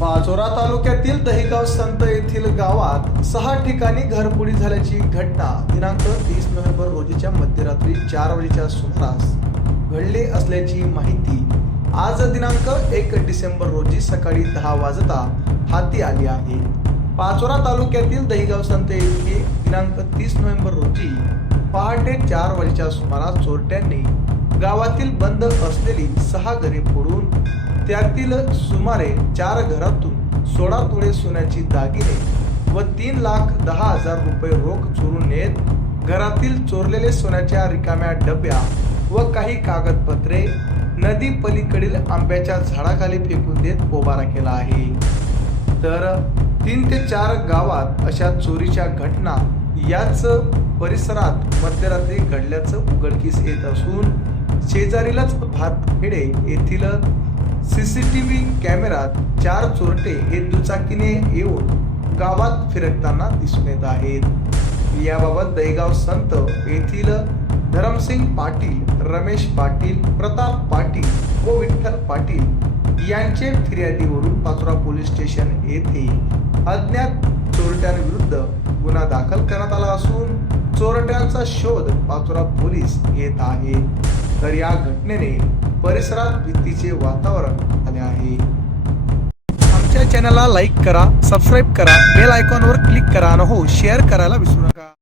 पाचोरा तालुक्यातील दहिगाव संत येथील गावात सहा ठिकाणी घरपुडी झाल्याची घटना दिनांक तीस नोव्हेंबर रोजीच्या मध्यरात्री चार वाजेच्या सुमारास घडली असल्याची माहिती आज दिनांक एक डिसेंबर रोजी सकाळी दहा वाजता हाती आली आहे. पाचोरा तालुक्यातील दहिगाव संत येथे दिनांक तीस नोव्हेंबर रोजी पहाटे चार वाजेच्या सुमारास चोरट्यांनी गावातील बंद असलेली सहा घरे फोडून त्यातील सुमारे चार घरातून सोळा तोळे सोन्याची दागिने व तीन लाख दहा हजार रुपये रोख चोरून नेत घरातील चोरलेले सोन्याच्या रिकाम्या डब्या व काही कागदपत्रे नदी पलीकडील आंब्याच्या झाडाखाली फेकून देत पोबारा केला आहे. तर तीन ते चार गावात अशा चोरीच्या घटना याच परिसरात मध्यरात्री घडल्याचं उघडकीस येत असून शेजारीलच भातखेडे येथील सीसीटीव्ही कॅमेरात चार चोरटे हे दुचाकीने येऊन गावात फिरकताना दिसून येत आहेत. याबाबत दहीगाव संत येथील धरमसिंग पाटील रमेश पाटील प्रताप पाटील व विठ्ठल पाटील यांचे फिर्यादीवरून पाचोरा पोलीस स्टेशन येथे अज्ञात चोरट्यांविरुद्ध गुन्हा दाखल करण्यात आला असून चोरट्यांचा शोध पाचोरा पोलीस घेत आहे तर या घटनेने परिसरात भीतीचे वातावरण आले आहे. आमच्या चॅनलला लाईक करा सबस्क्राईब करा बेल आयकॉनवर क्लिक करा आणि हो शेअर करायला विसरू नका.